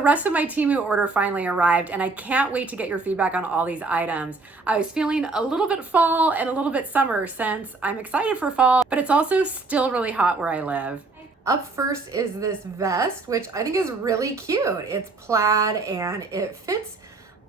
The rest of my Temu order finally arrived, and I can't wait to get your feedback on all these items. I was feeling a little bit fall and a little bit summer since I'm excited for fall, but it's also still really hot where I live. Up first is this vest, which I think is really cute. It's plaid and it fits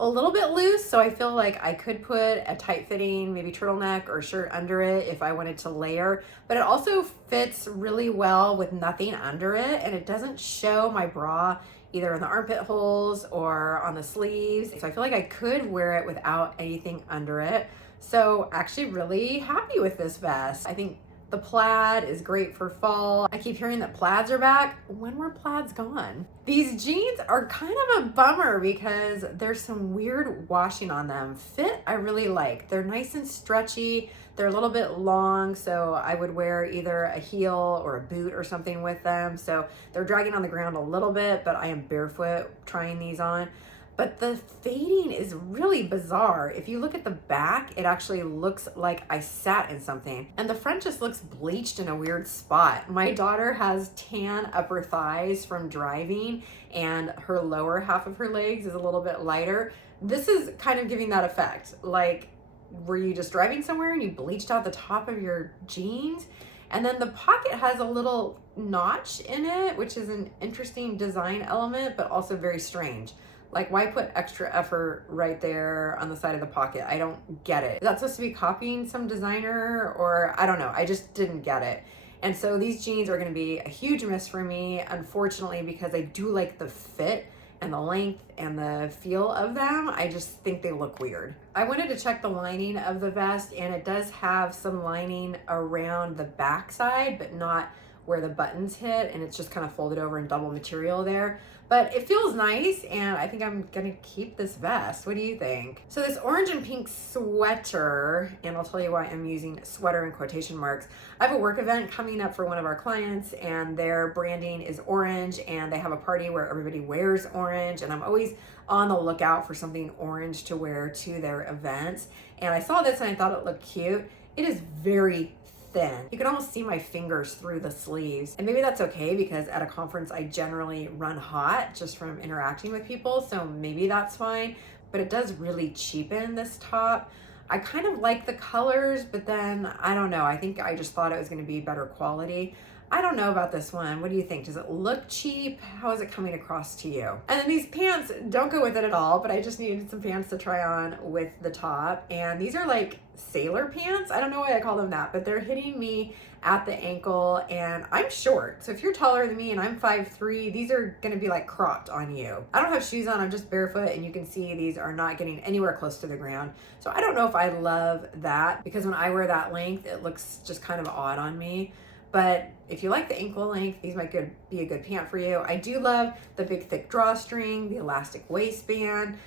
a little bit loose, so I feel like I could put a tight fitting, maybe turtleneck or shirt under it if I wanted to layer, but it also fits really well with nothing under it, and it doesn't show my bra either in the armpit holes or on the sleeves. So I feel like I could wear it without anything under it. So actually really happy with this vest. I think the plaid is great for fall. I keep hearing that plaids are back. When were plaids gone? These jeans are kind of a bummer because there's some weird washing on them. Fit, I really like. They're nice and stretchy. They're a little bit long, so I would wear either a heel or a boot or something with them. So they're dragging on the ground a little bit, but I am barefoot trying these on. But the fading is really bizarre. If you look at the back, it actually looks like I sat in something. And the front just looks bleached in a weird spot. My daughter has tan upper thighs from driving, and her lower half of her legs is a little bit lighter. This is kind of giving that effect. Like, were you just driving somewhere and you bleached out the top of your jeans? And then the pocket has a little notch in it, which is an interesting design element, but also very strange. Like, why put extra effort right there on the side of the pocket? I don't get it. Is that supposed to be copying some designer, or I don't know. I just didn't get it. And so these jeans are gonna be a huge miss for me, unfortunately, because I do like the fit and the length and the feel of them. I just think they look weird. I wanted to check the lining of the vest, and it does have some lining around the back side, but not where the buttons hit, and it's just kind of folded over in double material there. But it feels nice, and I think I'm gonna keep this vest. What do you think? So this orange and pink sweater, and I'll tell you why I'm using sweater in quotation marks. I have a work event coming up for one of our clients, and their branding is orange, and they have a party where everybody wears orange, and I'm always on the lookout for something orange to wear to their events. And I saw this and I thought it looked cute. It is very thin. You can almost see my fingers through the sleeves, and maybe that's okay because at a conference I generally run hot just from interacting with people, so maybe that's fine, but it does really cheapen this top. I kind of like the colors, but then I don't know, I think I just thought it was going to be better quality. I don't know about this one. What do you think? Does it look cheap? How is it coming across to you? And then these pants don't go with it at all, but I just needed some pants to try on with the top. And these are like sailor pants. I don't know why I call them that, but they're hitting me at the ankle, and I'm short. So if you're taller than me and I'm 5'3", these are gonna be like cropped on you. I don't have shoes on, I'm just barefoot, and you can see these are not getting anywhere close to the ground. So I don't know if I love that, because when I wear that length, it looks just kind of odd on me. But if you like the ankle length, these might be a good pant for you. I do love the big thick drawstring, the elastic waistband,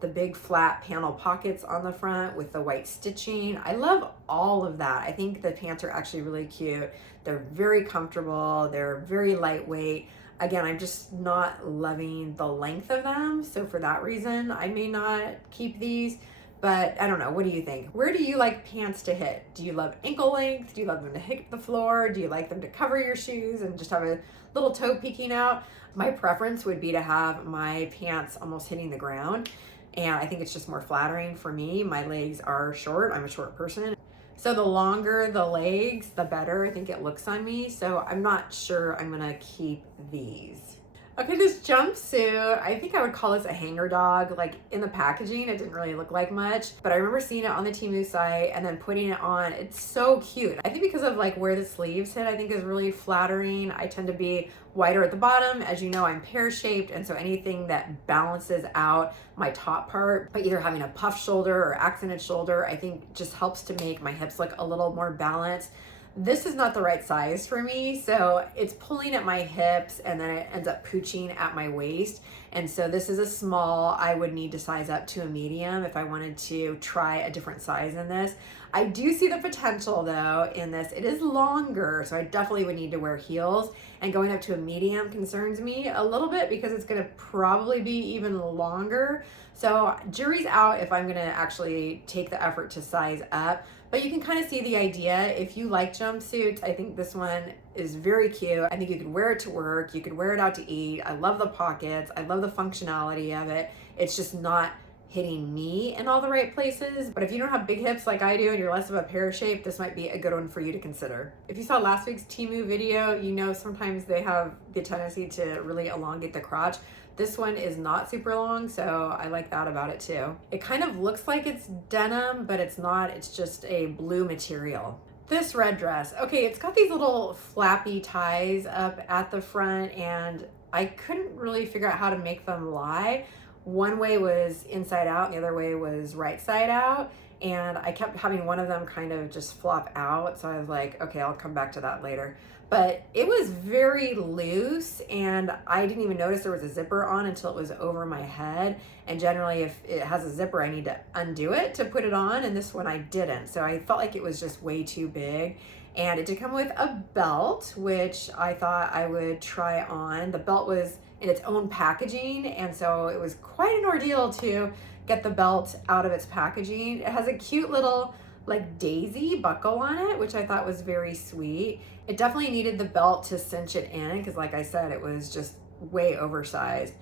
the big flat panel pockets on the front with the white stitching. I love all of that. I think the pants are actually really cute. They're very comfortable. They're very lightweight. Again, I'm just not loving the length of them. So for that reason, I may not keep these. But I don't know, what do you think? Where do you like pants to hit? Do you love ankle length? Do you love them to hit the floor? Do you like them to cover your shoes and just have a little toe peeking out? My preference would be to have my pants almost hitting the ground. And I think it's just more flattering for me. My legs are short, I'm a short person. So the longer the legs, the better I think it looks on me. So I'm not sure I'm gonna keep these. Okay, this jumpsuit, I think I would call this a hanger dog. Like, in the packaging, it didn't really look like much, but I remember seeing it on the Temu site and then putting it on. It's so cute. I think because of like where the sleeves hit, I think is really flattering. I tend to be wider at the bottom. As you know, I'm pear-shaped, and so anything that balances out my top part by either having a puff shoulder or accented shoulder, I think just helps to make my hips look a little more balanced. This is not the right size for me, so it's pulling at my hips and then it ends up pooching at my waist. And so this is a small. I would need to size up to a medium if I wanted to try a different size in this. I do see the potential though in this. It is longer, so I definitely would need to wear heels, and going up to a medium concerns me a little bit because it's gonna probably be even longer. So jury's out if I'm gonna actually take the effort to size up, But you can kind of see the idea. If you like jumpsuits, I think this one is very cute. I think you could wear it to work. You could wear it out to eat. I love the pockets. I love the functionality of it. It's just not hitting me in all the right places. But if you don't have big hips like I do and you're less of a pear shape, this might be a good one for you to consider. If you saw last week's Temu video, you know sometimes they have the tendency to really elongate the crotch. This one is not super long, so I like that about it too. It kind of looks like it's denim, but it's not. It's just a blue material. This red dress, okay, it's got these little flappy ties up at the front, and I couldn't really figure out how to make them lie. One way was inside out, and the other way was right side out, and I kept having one of them kind of just flop out, so I was like, okay, I'll come back to that later. But it was very loose, and I didn't even notice there was a zipper on until it was over my head. And generally, if it has a zipper, I need to undo it to put it on, and this one I didn't. So I felt like it was just way too big. And it did come with a belt, which I thought I would try on. The belt was in its own packaging, and so it was quite an ordeal to get the belt out of its packaging. It has a cute little like daisy buckle on it, which I thought was very sweet. It definitely needed the belt to cinch it in because, like I said, it was just way oversized.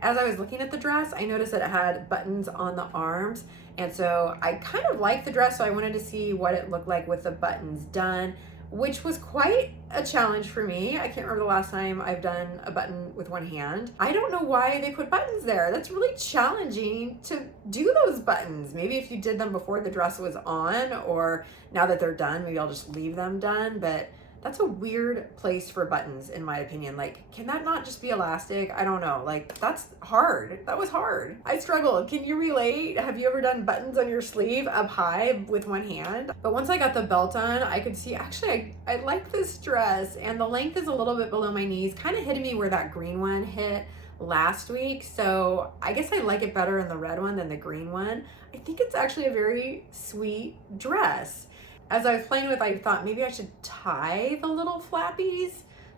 As I was looking at the dress, I noticed that it had buttons on the arms, and so I kind of liked the dress, so I wanted to see what it looked like with the buttons done, which was quite a challenge for me. I can't remember the last time I've done a button with one hand. I don't know why they put buttons there. That's really challenging to do those buttons. Maybe if you did them before the dress was on, or now that they're done, maybe I'll just leave them done, but that's a weird place for buttons, in my opinion. Like, can that not just be elastic? I don't know. Like, that's hard. That was hard. I struggled. Can you relate? Have you ever done buttons on your sleeve up high with one hand? But once I got the belt on, I could see, actually, I like this dress, and the length is a little bit below my knees, kind of hitting me where that green one hit last week. So I guess I like it better in the red one than the green one. I think it's actually a very sweet dress. As I was playing with, I thought maybe I should tie the little flappies.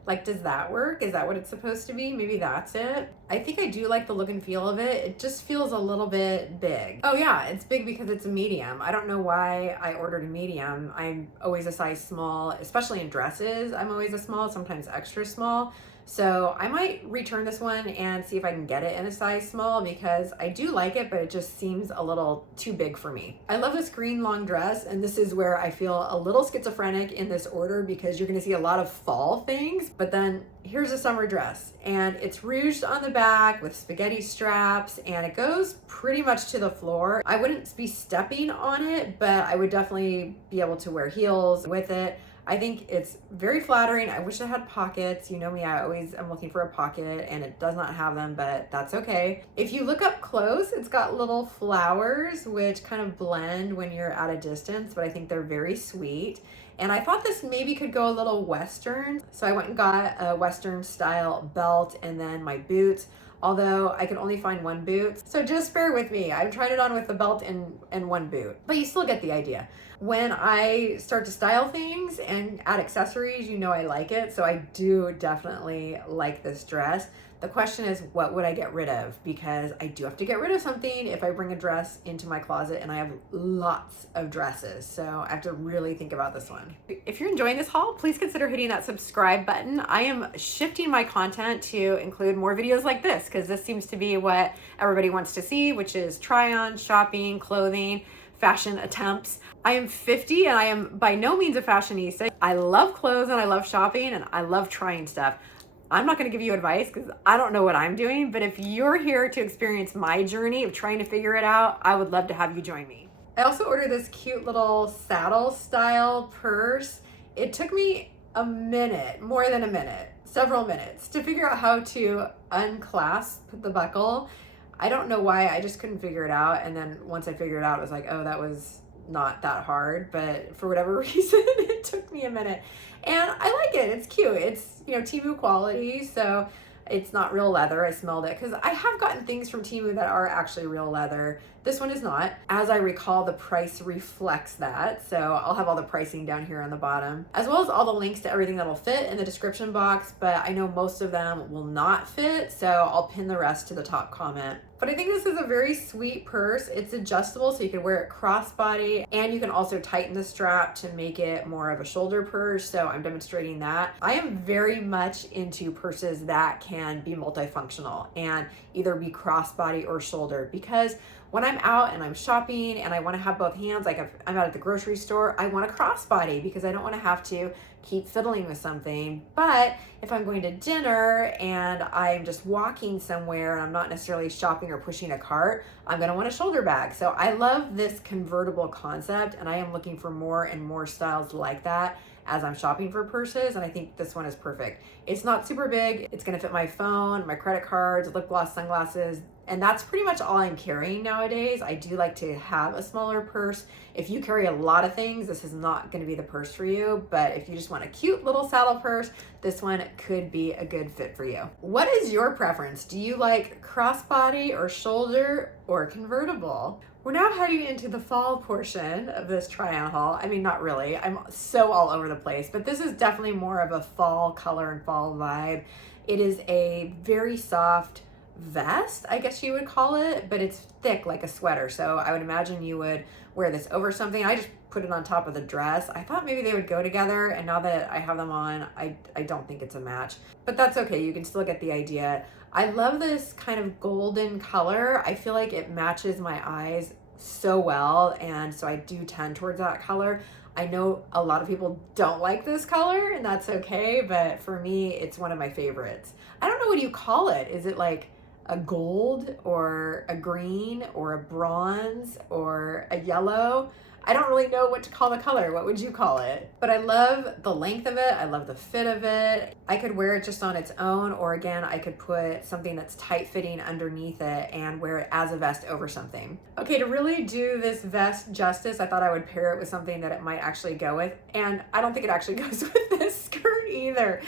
Like, does that work? Is that what it's supposed to be? Maybe that's it. I think I do like the look and feel of it. It just feels a little bit big. Oh yeah, it's big because it's a medium. I don't know why I ordered a medium. I'm always a size small, especially in dresses. I'm always a small, sometimes extra small. So I might return this one and see if I can get it in a size small because I do like it, but it just seems a little too big for me. I love this green long dress, and this is where I feel a little schizophrenic in this order because you're gonna see a lot of fall things, but then here's a summer dress, and it's ruched on the back with spaghetti straps, and it goes pretty much to the floor. I wouldn't be stepping on it, but I would definitely be able to wear heels with it. I think it's very flattering. I wish it had pockets. You know me, I always am looking for a pocket, and it does not have them, but that's okay. If you look up close, it's got little flowers, which kind of blend when you're at a distance, but I think they're very sweet. And I thought this maybe could go a little Western. So I went and got a Western style belt and then my boots, although I could only find one boot. So just bear with me. I've tried it on with the belt and one boot, but you still get the idea. When I start to style things and add accessories, you know I like it. So I do definitely like this dress. The question is, what would I get rid of? Because I do have to get rid of something if I bring a dress into my closet, and I have lots of dresses. So I have to really think about this one. If you're enjoying this haul, please consider hitting that subscribe button. I am shifting my content to include more videos like this because this seems to be what everybody wants to see, which is try on, shopping, clothing, fashion attempts. I am 50 and I am by no means a fashionista. I love clothes and I love shopping and I love trying stuff. I'm not going to give you advice because I don't know what I'm doing, but if you're here to experience my journey of trying to figure it out, I would love to have you join me. I also ordered this cute little saddle style purse. It took me a minute, more than a minute, several minutes to figure out how to unclasp the buckle. I don't know why, I just couldn't figure it out. And then once I figured it out, it was like, oh, that was not that hard, but for whatever reason, it took me a minute. And I like it, it's cute. It's, you know, Temu quality, so It's not real leather. I smelled it because I have gotten things from Temu that are actually real leather. This one is not. As I recall, the price reflects that. So I'll have all the pricing down here on the bottom, as well as all the links to everything that'll fit in the description box, but I know most of them will not fit, so I'll pin the rest to the top comment. But I think this is a very sweet purse. It's adjustable, so you can wear it crossbody, and you can also tighten the strap to make it more of a shoulder purse, so I'm demonstrating that. I am very much into purses that can be multifunctional and either be crossbody or shoulder, because when I'm out and I'm shopping and I want to have both hands, like if I'm out at the grocery store, I want a crossbody because I don't want to have to keep fiddling with something. But if I'm going to dinner and I'm just walking somewhere and I'm not necessarily shopping or pushing a cart, I'm going to want a shoulder bag. So I love this convertible concept, and I am looking for more and more styles like that as I'm shopping for purses, and I think this one is perfect. It's not super big. It's gonna fit my phone, my credit cards, lip gloss, sunglasses, and that's pretty much all I'm carrying nowadays. I do like to have a smaller purse. If you carry a lot of things, this is not gonna be the purse for you, but if you just want a cute little saddle purse, this one could be a good fit for you. What is your preference? Do you like crossbody or shoulder or convertible? We're now heading into the fall portion of this try-on haul. I mean, not really. I'm so all over the place, but this is definitely more of a fall color and fall vibe. It is a very soft vest, I guess you would call it, but it's thick like a sweater. So I would imagine you would wear this over something. I just put it on top of the dress. I thought maybe they would go together, and now that I have them on, I don't think it's a match, but that's okay. You can still get the idea. I love this kind of golden color. I feel like it matches my eyes so well, and so I do tend towards that color. I know a lot of people don't like this color, and that's okay, but for me, it's one of my favorites. I don't know, what do you call it? Is it like a gold or a green or a bronze or a yellow? I don't really know what to call the color. What would you call it? But I love the length of it. I love the fit of it. I could wear it just on its own, or again, I could put something that's tight fitting underneath it and wear it as a vest over something. Okay, to really do this vest justice, I thought I would pair it with something that it might actually go with. And I don't think it actually goes with this skirt either.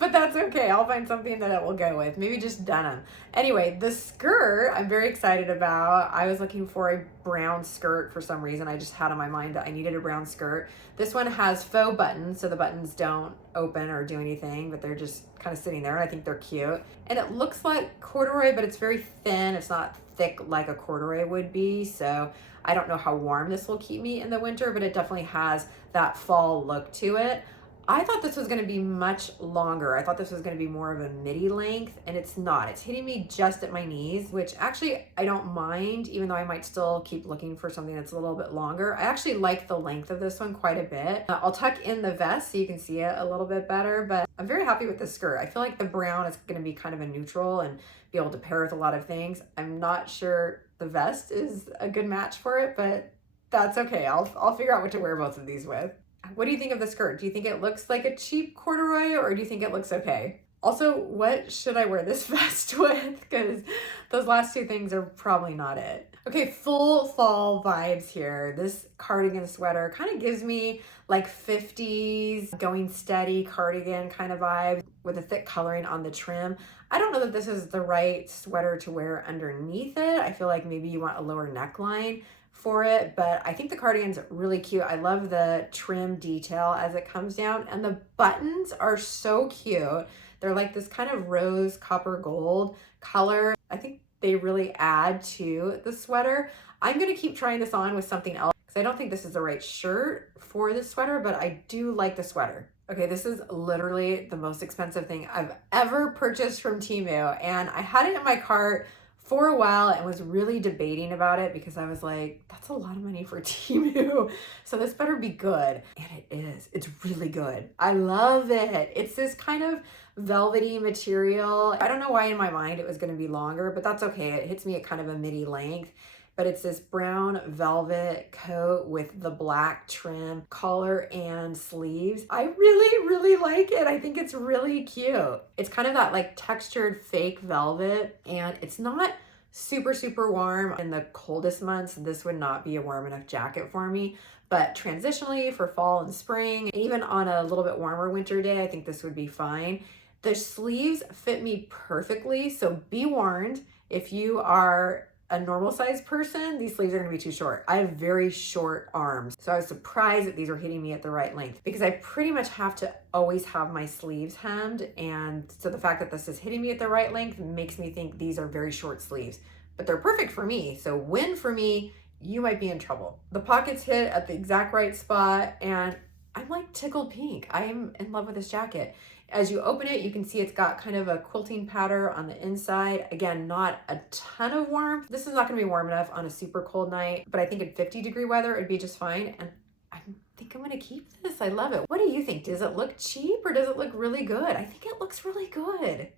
But that's okay. I'll find something that it will go with. Maybe just denim. Anyway, the skirt I'm very excited about. I was looking for a brown skirt for some reason. I just had on my mind that I needed a brown skirt. This one has faux buttons, so the buttons don't open or do anything, but they're just kind of sitting there, and I think they're cute. And it looks like corduroy, but it's very thin. It's not thick like a corduroy would be, so I don't know how warm this will keep me in the winter, but it definitely has that fall look to it. I thought this was going to be much longer. I thought this was going to be more of a midi length, and it's not. It's hitting me just at my knees, which actually I don't mind, even though I might still keep looking for something that's a little bit longer. I actually like the length of this one quite a bit. I'll tuck in the vest so you can see it a little bit better, but I'm very happy with the skirt. I feel like the brown is going to be kind of a neutral and be able to pair with a lot of things. I'm not sure the vest is a good match for it, but that's okay. I'll figure out what to wear both of these with. What do you think of the skirt? Do you think it looks like a cheap corduroy, or do you think it looks okay? Also, what should I wear this vest with? Because those last two things are probably not it. Okay, full fall vibes here. This cardigan sweater kind of gives me like 50s going steady cardigan kind of vibe with a thick coloring on the trim. I don't know that this is the right sweater to wear underneath it. I feel like maybe you want a lower neckline for it, but I think the cardigan's really cute. I love the trim detail as it comes down, and the buttons are so cute. They're like this kind of rose copper gold color. I think they really add to the sweater. I'm gonna keep trying this on with something else because I don't think this is the right shirt for this sweater, but I do like the sweater. Okay, this is literally the most expensive thing I've ever purchased from Temu, and I had it in my cart for a while and was really debating about it because I was like, that's a lot of money for Temu, so this better be good. And it is. It's really good. I love it. It's this kind of velvety material. I don't know why in my mind it was going to be longer, but that's okay. It hits me at kind of a midi length. But it's this brown velvet coat with the black trim, collar and sleeves. I really, really like it. I think it's really cute. It's kind of that like textured fake velvet, and it's not super, super warm. In the coldest months, this would not be a warm enough jacket for me. But transitionally for fall and spring, even on a little bit warmer winter day, I think this would be fine. The sleeves fit me perfectly, so be warned, if you are a normal sized person, these sleeves are gonna be too short. I have very short arms, so I was surprised that these were hitting me at the right length because I pretty much have to always have my sleeves hemmed, and so the fact that this is hitting me at the right length makes me think these are very short sleeves, but they're perfect for me, so win for me, you might be in trouble. The pockets hit at the exact right spot, and I'm like tickled pink. I'm in love with this jacket. As you open it, you can see it's got kind of a quilting pattern on the inside. Again, not a ton of warmth. This is not gonna be warm enough on a super cold night, but I think in 50-degree weather, it'd be just fine. And I think I'm gonna keep this. I love it. What do you think? Does it look cheap or does it look really good? I think it looks really good.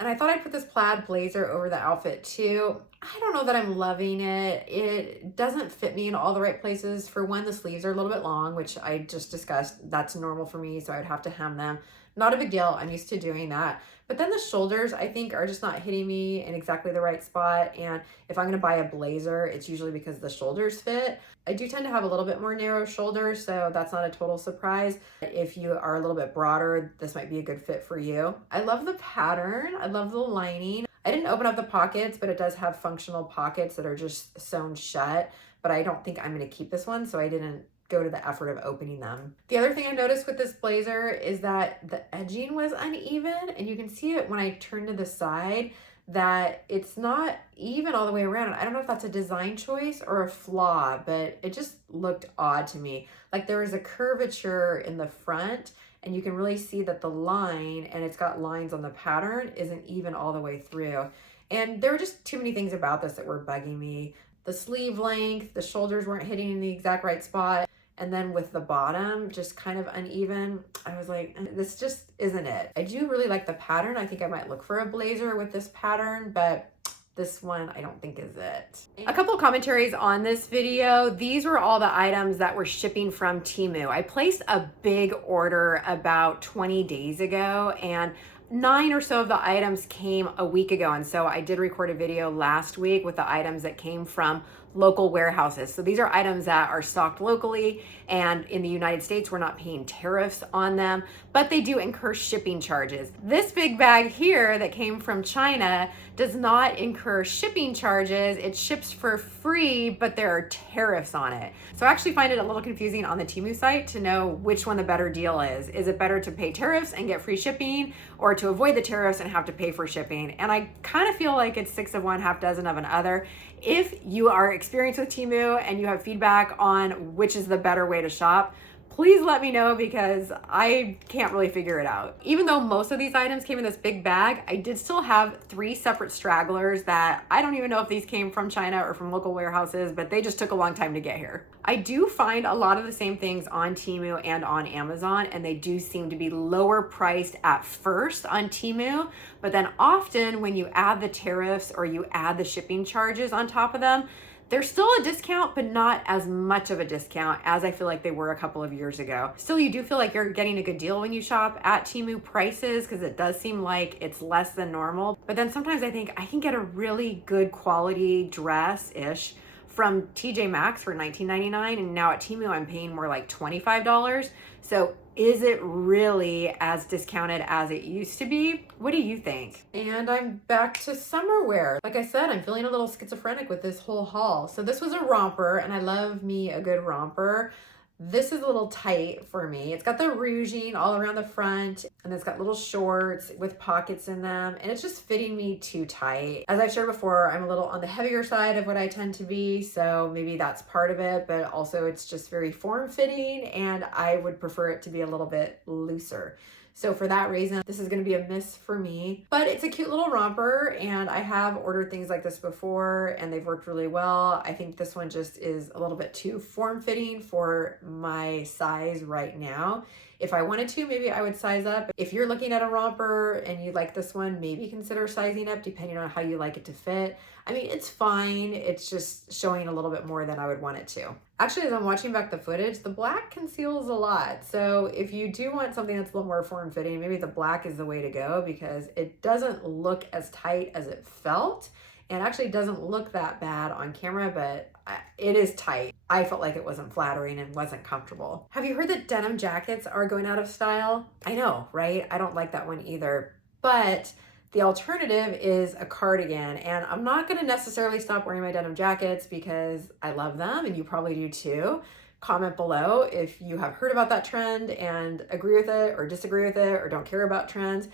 And I thought I'd put this plaid blazer over the outfit too. I don't know that I'm loving it. It doesn't fit me in all the right places. For one, the sleeves are a little bit long, which I just discussed. That's normal for me, so I'd have to hem them. Not a big deal, I'm used to doing that. But then the shoulders, I think, are just not hitting me in exactly the right spot. And if I'm gonna buy a blazer, it's usually because the shoulders fit. I do tend to have a little bit more narrow shoulders, so that's not a total surprise. If you are a little bit broader, this might be a good fit for you. I love the pattern, I love the lining. I didn't open up the pockets, but it does have functional pockets that are just sewn shut, but I don't think I'm gonna keep this one, so I didn't go to the effort of opening them. The other thing I noticed with this blazer is that the edging was uneven, and you can see it when I turn to the side that it's not even all the way around. I don't know if that's a design choice or a flaw, but it just looked odd to me. Like there was a curvature in the front, and you can really see that the line, and it's got lines on the pattern, isn't even all the way through. And there were just too many things about this that were bugging me. The sleeve length, the shoulders weren't hitting in the exact right spot. And then with the bottom, just kind of uneven. I was like, this just isn't it. I do really like the pattern. I think I might look for a blazer with this pattern, but this one I don't think is it. A couple of commentaries on this video. These were all the items that were shipping from Temu. I placed a big order about 20 days ago, and 9 or so of the items came a week ago. And so I did record a video last week with the items that came from local warehouses. So these are items that are stocked locally, and in the United States, we're not paying tariffs on them, but they do incur shipping charges. This big bag here that came from China does not incur shipping charges. It ships for free, but there are tariffs on it. So I actually find it a little confusing on the Temu site to know which one the better deal is. Is it better to pay tariffs and get free shipping, or to avoid the tariffs and have to pay for shipping? And I kind of feel like it's 6 of one, half dozen of another. If you are experienced with Temu and you have feedback on which is the better way to shop, please let me know because I can't really figure it out. Even though most of these items came in this big bag, I did still have 3 separate stragglers that I don't even know if these came from China or from local warehouses, but they just took a long time to get here. I do find a lot of the same things on Temu and on Amazon, and they do seem to be lower priced at first on Temu, but then often when you add the tariffs or you add the shipping charges on top of them, there's still a discount, but not as much of a discount as I feel like they were a couple of years ago. Still, you do feel like you're getting a good deal when you shop at Temu prices because it does seem like it's less than normal. But then sometimes I think I can get a really good quality dress-ish from TJ Maxx for $19.99, and now at Temu I'm paying more like $25. So is it really as discounted as it used to be? What do you think? And I'm back to summer wear. Like I said, I'm feeling a little schizophrenic with this whole haul. So this was a romper, and I love me a good romper. This is a little tight for me. It's got the ruching all around the front, and it's got little shorts with pockets in them, and it's just fitting me too tight. As I've shared before, I'm a little on the heavier side of what I tend to be, so maybe that's part of it, but also it's just very form-fitting, and I would prefer it to be a little bit looser. So for that reason, this is gonna be a miss for me, but it's a cute little romper, and I have ordered things like this before and they've worked really well. I think this one just is a little bit too form-fitting for my size right now. If I wanted to, maybe I would size up. If you're looking at a romper and you like this one, maybe consider sizing up depending on how you like it to fit. I mean, it's fine. It's just showing a little bit more than I would want it to. Actually, as I'm watching back the footage, the black conceals a lot. So if you do want something that's a little more form-fitting, maybe the black is the way to go because it doesn't look as tight as it felt. And actually doesn't look that bad on camera, but it is tight. I felt like it wasn't flattering and wasn't comfortable. Have you heard that denim jackets are going out of style? I know, right? I don't like that one either. But the alternative is a cardigan, and I'm not going to necessarily stop wearing my denim jackets because I love them and you probably do too. Comment below if you have heard about that trend and agree with it or disagree with it or don't care about trends.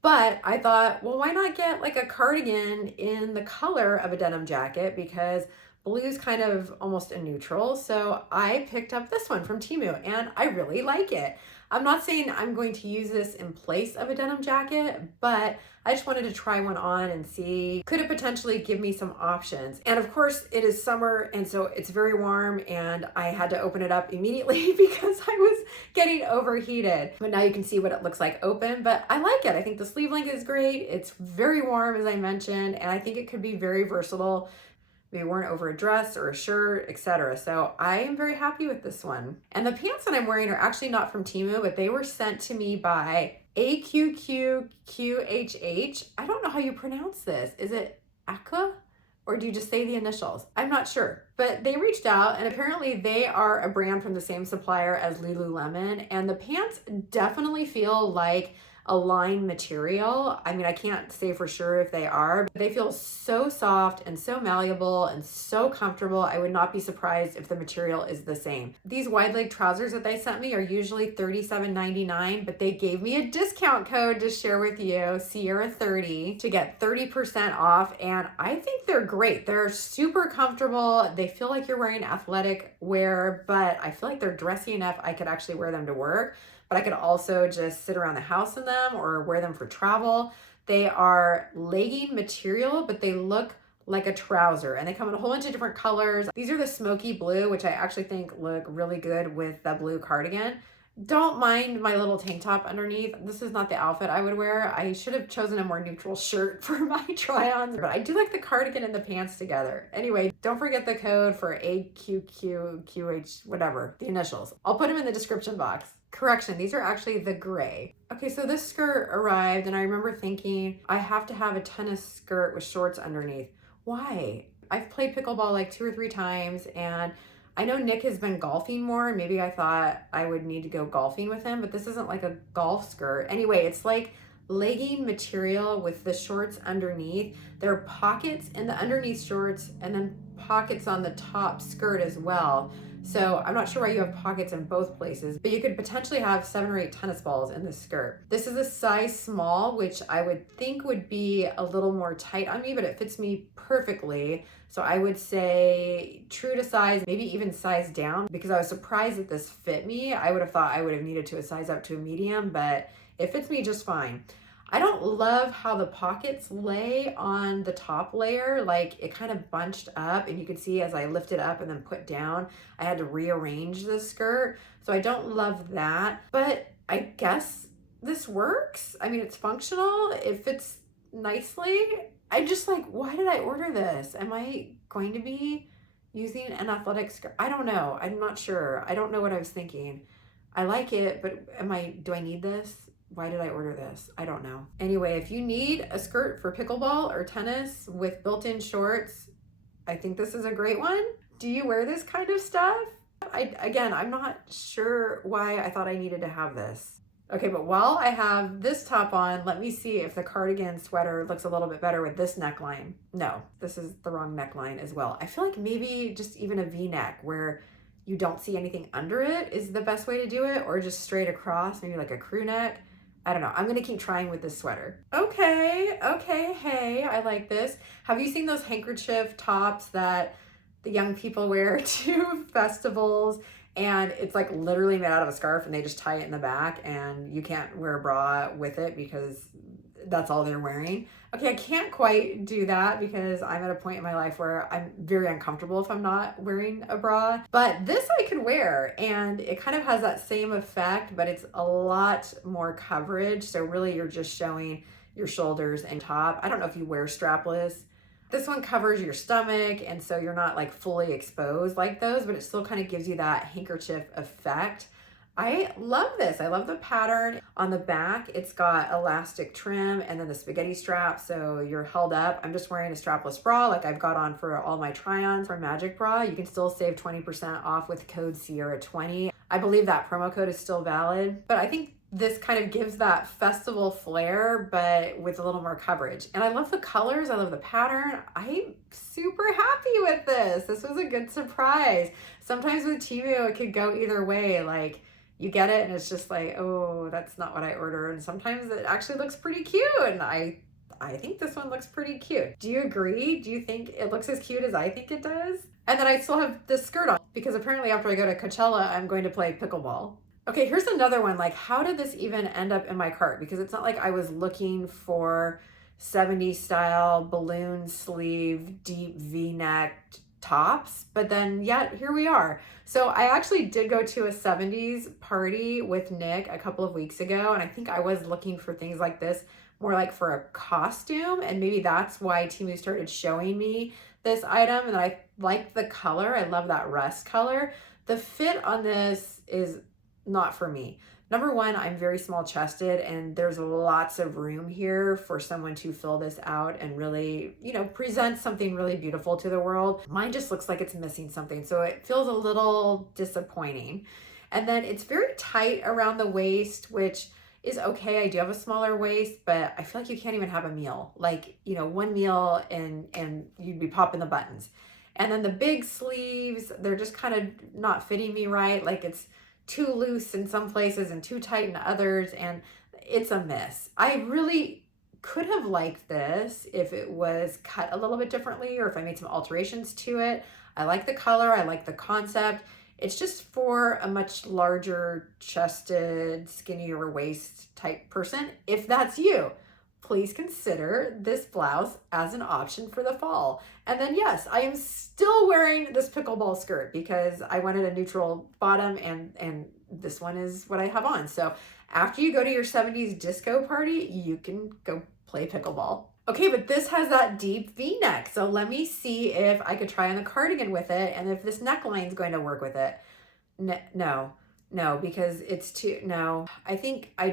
But I thought, well, why not get like a cardigan in the color of a denim jacket, because blue's kind of almost a neutral. So I picked up this one from Temu and I really like it. I'm not saying I'm going to use this in place of a denim jacket, but I just wanted to try one on and see, could it potentially give me some options? And of course it is summer, and so it's very warm, and I had to open it up immediately because I was getting overheated. But now you can see what it looks like open, but I like it. I think the sleeve length is great. It's very warm, as I mentioned, and I think it could be very versatile. Maybe worn over a dress or a shirt, etc. So I am very happy with this one. And the pants that I'm wearing are actually not from Temu, but they were sent to me by AQQQHH. I don't know how you pronounce this. Is it Aqua? Or do you just say the initials? I'm not sure. But they reached out, and apparently they are a brand from the same supplier as Lululemon, and the pants definitely feel like a lined material. I mean, I can't say for sure if they are, but they feel so soft and so malleable and so comfortable. I would not be surprised if the material is the same. These wide leg trousers that they sent me are usually $37.99, but they gave me a discount code to share with you, Sierra30, to get 30% off, and I think they're great. They're super comfortable. They feel like you're wearing athletic wear, but I feel like they're dressy enough I could actually wear them to work. But I could also just sit around the house in them or wear them for travel. They are legging material, but they look like a trouser, and they come in a whole bunch of different colors. These are the smoky blue, which I actually think look really good with the blue cardigan. Don't mind my little tank top underneath. This is not the outfit I would wear. I should have chosen a more neutral shirt for my try-ons, but I do like the cardigan and the pants together. Anyway, don't forget the code for AQQQH, whatever, the initials. I'll put them in the description box. Correction, these are actually the gray. Okay, so this skirt arrived, and I remember thinking, I have to have a tennis skirt with shorts underneath. Why? I've played pickleball like 2 or 3 times, and I know Nick has been golfing more. Maybe I thought I would need to go golfing with him, but this isn't like a golf skirt. Anyway, it's like legging material with the shorts underneath. There are pockets in the underneath shorts and then pockets on the top skirt as well. So I'm not sure why you have pockets in both places, but you could potentially have 7 or 8 tennis balls in this skirt. This is a size small, which I would think would be a little more tight on me, but it fits me perfectly. So I would say true to size, maybe even size down, because I was surprised that this fit me. I would have thought I would have needed to size up to a medium, but it fits me just fine. I don't love how the pockets lay on the top layer. Like, it kind of bunched up, and you can see as I lifted up and then put down, I had to rearrange the skirt. So I don't love that, but I guess this works. I mean, it's functional. It fits nicely. I'm just like, why did I order this? Am I going to be using an athletic skirt? I don't know. I'm not sure. I don't know what I was thinking. I like it, but do I need this? Why did I order this? I don't know. Anyway, if you need a skirt for pickleball or tennis with built-in shorts, I think this is a great one. Do you wear this kind of stuff? Again, I'm not sure why I thought I needed to have this. Okay, but while I have this top on, let me see if the cardigan sweater looks a little bit better with this neckline. No, this is the wrong neckline as well. I feel like maybe just even a V-neck where you don't see anything under it is the best way to do it, or just straight across, maybe like a crew neck. I don't know. I'm gonna keep trying with this sweater. Okay, hey, I like this. Have you seen those handkerchief tops that the young people wear to festivals? And it's like literally made out of a scarf, and they just tie it in the back, and you can't wear a bra with it because that's all they're wearing. Okay, I can't quite do that because I'm at a point in my life where I'm very uncomfortable if I'm not wearing a bra. But this I could wear, and it kind of has that same effect, but it's a lot more coverage. So really you're just showing your shoulders and top. I don't know if you wear strapless. This one covers your stomach, and so you're not like fully exposed like those, but it still kind of gives you that handkerchief effect. I love this. I love the pattern. On the back, it's got elastic trim and then the spaghetti strap, so you're held up. I'm just wearing a strapless bra like I've got on for all my try-ons for Magic Bra. You can still save 20% off with code Sierra20. I believe that promo code is still valid, but I think This kind of gives that festival flair, but with a little more coverage. And I love the colors. I love the pattern. I'm super happy with this. This was a good surprise. Sometimes with Temu, it could go either way. Like you get it and it's just like, oh, that's not what I ordered. And sometimes it actually looks pretty cute. And I think this one looks pretty cute. Do you agree? Do you think it looks as cute as I think it does? And then I still have this skirt on because apparently after I go to Coachella, I'm going to play pickleball. Okay, here's another one. Like, how did this even end up in my cart? Because it's not like I was looking for 70s style balloon sleeve, deep V-neck tops, but then yet here we are. So I actually did go to a 70s party with Nick a couple of weeks ago, and I think I was looking for things like this more like for a costume, and maybe that's why Temu started showing me this item, and I like the color. I love that rust color. The fit on this is not for me. Number one, I'm very small chested and there's lots of room here for someone to fill this out and really, you know, present something really beautiful to the world. Mine just looks like it's missing something. So it feels a little disappointing. And then it's very tight around the waist, which is okay. I do have a smaller waist, but I feel like you can't even have a meal. Like, you know, one meal and you'd be popping the buttons. And then the big sleeves, they're just kind of not fitting me right. Like it's too loose in some places and too tight in others, and it's a miss. I really could have liked this if it was cut a little bit differently or if I made some alterations to it. I like the color, I like the concept. It's just for a much larger chested, skinnier waist type person. If that's you, please consider this blouse as an option for the fall. And then yes, I am still wearing this pickleball skirt because I wanted a neutral bottom and this one is what I have on. So after you go to your 70s disco party, you can go play pickleball. Okay, but this has that deep V-neck. So let me see if I could try on the cardigan with it and if this neckline is going to work with it. No, because it's too, no. I think I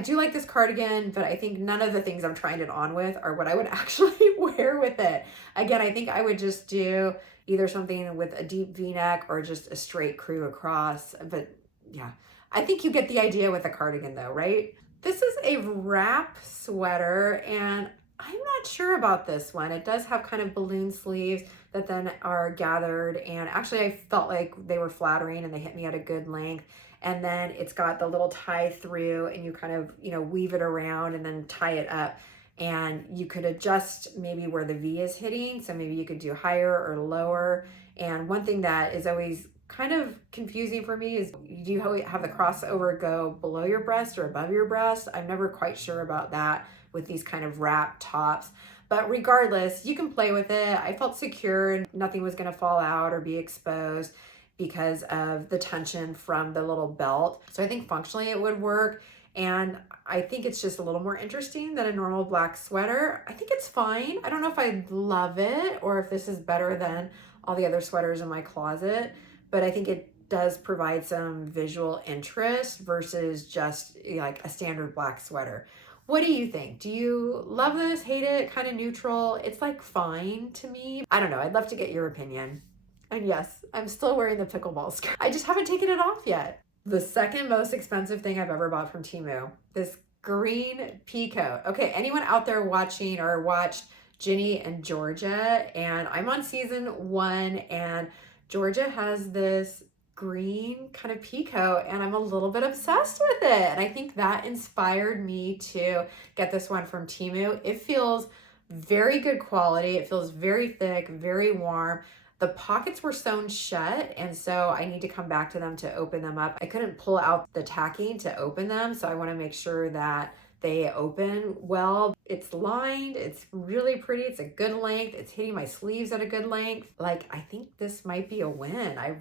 do like this cardigan, but I think none of the things I'm trying it on with are what I would actually wear with it. Again, I think I would just do either something with a deep V-neck or just a straight crew across. But yeah, I think you get the idea with the cardigan though, right? This is a wrap sweater and I'm not sure about this one. It does have kind of balloon sleeves that then are gathered, and actually I felt like they were flattering and they hit me at a good length. And then it's got the little tie through and you kind of, you know, weave it around and then tie it up. And you could adjust maybe where the V is hitting. So maybe you could do higher or lower. And one thing that is always kind of confusing for me is, do you have the crossover go below your breast or above your breast? I'm never quite sure about that with these kind of wrap tops. But regardless, you can play with it. I felt secure, nothing was gonna fall out or be exposed because of the tension from the little belt. So I think functionally it would work. And I think it's just a little more interesting than a normal black sweater. I think it's fine. I don't know if I love it or if this is better than all the other sweaters in my closet, but I think it does provide some visual interest versus just like a standard black sweater. What do you think? Do you love this, hate it, kind of neutral? It's like fine to me. I don't know. I'd love to get your opinion. And yes, I'm still wearing the pickleball skirt. I just haven't taken it off yet. The second most expensive thing I've ever bought from Temu, this green pea coat. Okay, anyone out there watching or watched Ginny and Georgia? And I'm on season 1 and Georgia has this green kind of pea coat and I'm a little bit obsessed with it. And I think that inspired me to get this one from Temu. It feels very good quality. It feels very thick, very warm. The pockets were sewn shut, and so I need to come back to them to open them up. I couldn't pull out the tacking to open them, so I want to make sure that they open well. It's lined, it's really pretty, it's a good length, it's hitting my sleeves at a good length. Like, I think this might be a win. I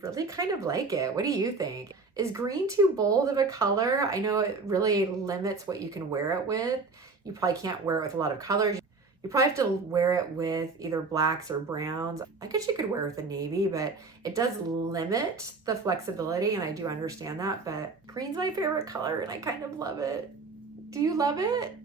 really kind of like it. What do you think? Is green too bold of a color? I know it really limits what you can wear it with. You probably can't wear it with a lot of colors. You probably have to wear it with either blacks or browns. I guess you could wear it with a navy, but it does limit the flexibility, and I do understand that, but green's my favorite color, and I kind of love it. Do you love it?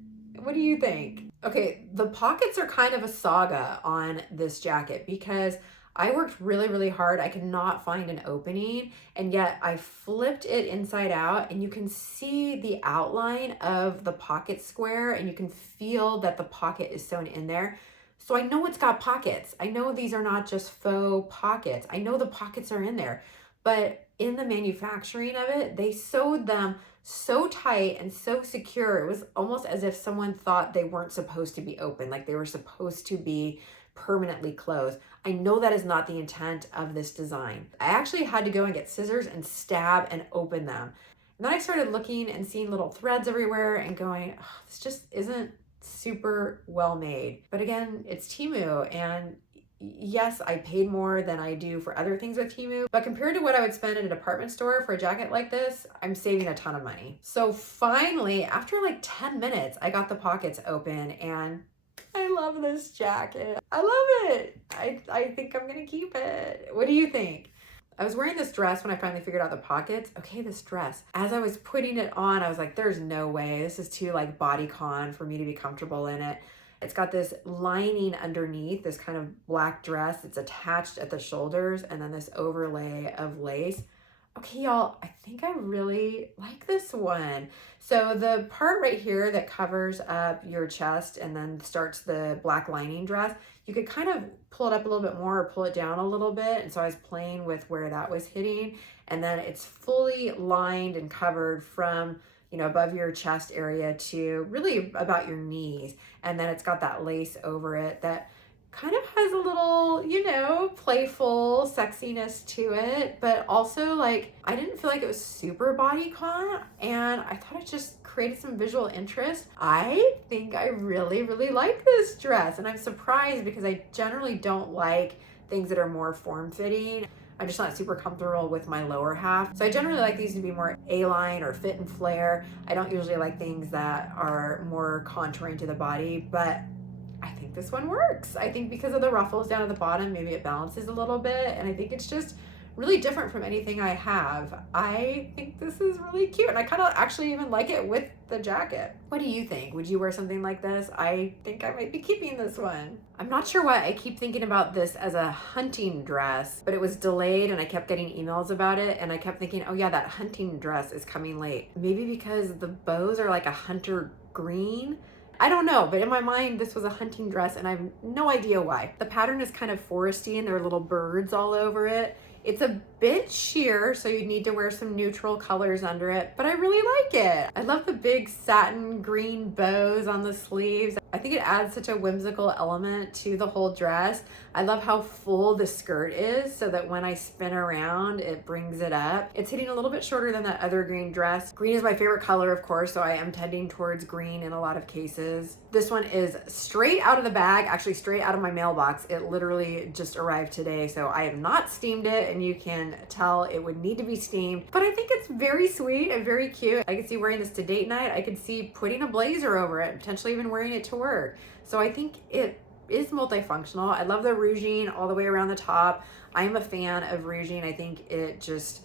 What do you think? Okay, the pockets are kind of a saga on this jacket because I worked really, really hard. I could not find an opening, and yet I flipped it inside out, and you can see the outline of the pocket square, and you can feel that the pocket is sewn in there. So I know it's got pockets. I know these are not just faux pockets. I know the pockets are in there, but in the manufacturing of it, they sewed them so tight and so secure. It was almost as if someone thought they weren't supposed to be open, like they were supposed to be permanently closed. I know that is not the intent of this design. I actually had to go and get scissors and stab and open them. And then I started looking and seeing little threads everywhere and going, oh, this just isn't super well made. But again, it's Temu, and yes, I paid more than I do for other things with Temu, but compared to what I would spend in a department store for a jacket like this, I'm saving a ton of money. So finally, after like 10 minutes, I got the pockets open, and I love this jacket. I love it. I think I'm gonna keep it. What do you think? I was wearing this dress when I finally figured out the pockets. Okay, this dress. As I was putting it on, I was like, there's no way. This is too like bodycon for me to be comfortable in it. It's got this lining underneath, this kind of black dress. It's attached at the shoulders, and then this overlay of lace. Okay, y'all, I think I really like this one. So the part right here that covers up your chest and then starts the black lining dress, you could kind of pull it up a little bit more or pull it down a little bit. And so I was playing with where that was hitting. And then it's fully lined and covered from, you know, above your chest area to really about your knees. And then it's got that lace over it that kind of has a little, you know, playful sexiness to it, but also like I didn't feel like it was super bodycon, and I thought it just created some visual interest. I think I really, really like this dress, and I'm surprised because I generally don't like things that are more form-fitting. I'm just not super comfortable with my lower half. So I generally like these to be more A-line or fit and flare. I don't usually like things that are more contouring to the body, but I think this one works. I think because of the ruffles down at the bottom, maybe it balances a little bit. And I think it's just really different from anything I have. I think this is really cute. And I kind of actually even like it with the jacket. What do you think? Would you wear something like this? I think I might be keeping this one. I'm not sure why I keep thinking about this as a hunting dress, but it was delayed and I kept getting emails about it. And I kept thinking, oh yeah, that hunting dress is coming late. Maybe because the bows are like a hunter green. I don't know, but in my mind, this was a hunting dress and I have no idea why. The pattern is kind of foresty and there are little birds all over it. It's a bit sheer, so you need to wear some neutral colors under it, but I really like it. I love the big satin green bows on the sleeves. I think it adds such a whimsical element to the whole dress. I love how full the skirt is so that when I spin around, it brings it up. It's hitting a little bit shorter than that other green dress. Green is my favorite color, of course, so I am tending towards green in a lot of cases. This one is straight out of the bag, actually straight out of my mailbox. It literally just arrived today, so I have not steamed it, and you can tell it would need to be steamed, but I think it's very sweet and very cute. I could see wearing this to date night. I could see putting a blazer over it, potentially even wearing it to work. So I think it is multifunctional. I love the ruching all the way around the top. I'm a fan of ruching. I think it just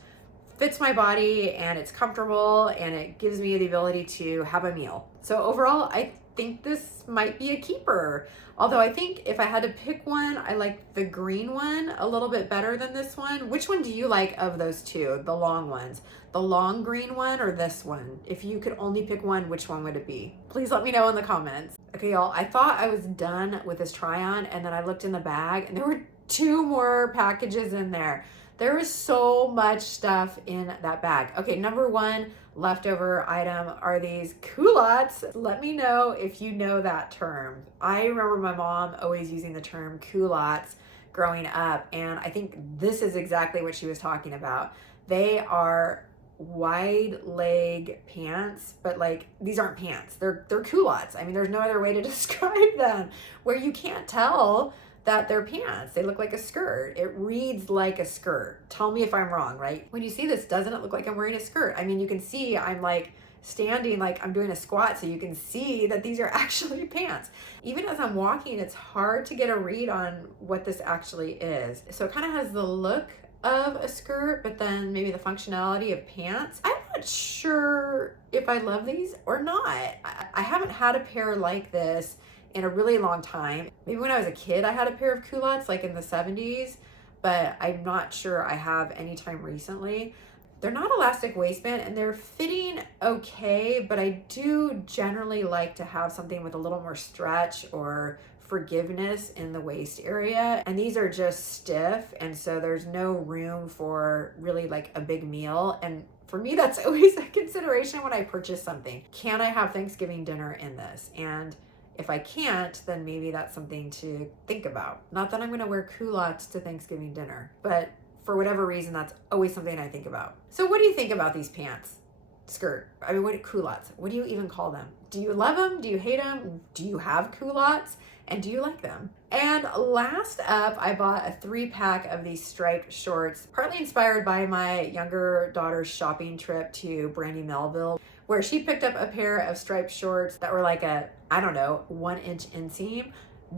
fits my body and it's comfortable and it gives me the ability to have a meal. So overall, I think this might be a keeper. Although I think if I had to pick one, I like the green one a little bit better than this one. Which one do you like of those two, the long ones? The long green one or this one? If you could only pick one, which one would it be? Please let me know in the comments. Okay, y'all, I thought I was done with this try on and then I looked in the bag and there were 2 more packages in there. There is so much stuff in that bag. Okay, number 1 leftover item are these culottes. Let me know if you know that term. I remember my mom always using the term culottes growing up, and I think this is exactly what she was talking about. They are wide leg pants, but like these aren't pants. They're culottes. I mean, there's no other way to describe them, where you can't tell that they're pants. They look like a skirt. It reads like a skirt. Tell me if I'm wrong, right? When you see this, doesn't it look like I'm wearing a skirt? I mean, you can see I'm like standing like I'm doing a squat, so you can see that these are actually pants. Even as I'm walking, it's hard to get a read on what this actually is. So it kind of has the look of a skirt, but then maybe the functionality of pants. I'm not sure if I love these or not. I haven't had a pair like this in a really long time. Maybe when I was a kid, I had a pair of culottes like in the 70s, but I'm not sure I have any time recently. They're not elastic waistband and they're fitting okay, but I do generally like to have something with a little more stretch or forgiveness in the waist area. And these are just stiff, and so there's no room for really like a big meal. And for me, that's always a consideration when I purchase something. Can I have Thanksgiving dinner in this? And if I can't, then maybe that's something to think about. Not that I'm gonna wear culottes to Thanksgiving dinner, but for whatever reason, that's always something I think about. So what do you think about these pants? Skirt, I mean, what culottes? What do you even call them? Do you love them? Do you hate them? Do you have culottes? And do you like them? And last up, I bought a 3-pack of these striped shorts, partly inspired by my younger daughter's shopping trip to Brandy Melville, where she picked up a pair of striped shorts that were like a, I don't know, 1-inch inseam.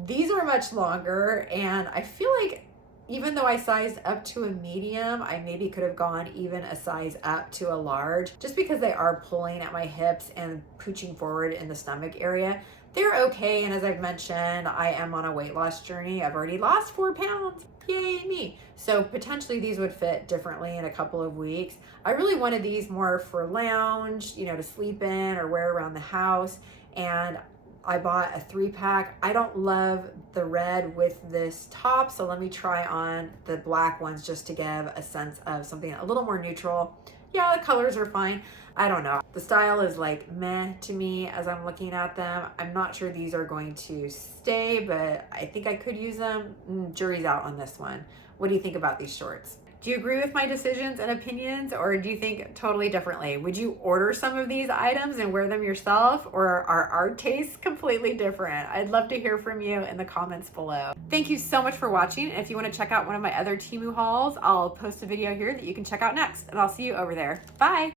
These are much longer, and I feel like even though I sized up to a medium, I maybe could have gone even a size up to a large, just because they are pulling at my hips and pooching forward in the stomach area. They're okay, and as I've mentioned, I am on a weight loss journey. I've already lost 4 pounds, yay me. So potentially these would fit differently in a couple of weeks. I really wanted these more for lounge, you know, to sleep in or wear around the house, and I bought a 3-pack. I don't love the red with this top, so let me try on the black ones just to give a sense of something a little more neutral. Yeah, the colors are fine. I don't know. The style is like meh to me as I'm looking at them. I'm not sure these are going to stay, but I think I could use them. Jury's out on this one. What do you think about these shorts? Do you agree with my decisions and opinions, or do you think totally differently? Would you order some of these items and wear them yourself, or are our tastes completely different? I'd love to hear from you in the comments below. Thank you so much for watching. If you want to check out one of my other Temu hauls, I'll post a video here that you can check out next, and I'll see you over there. Bye.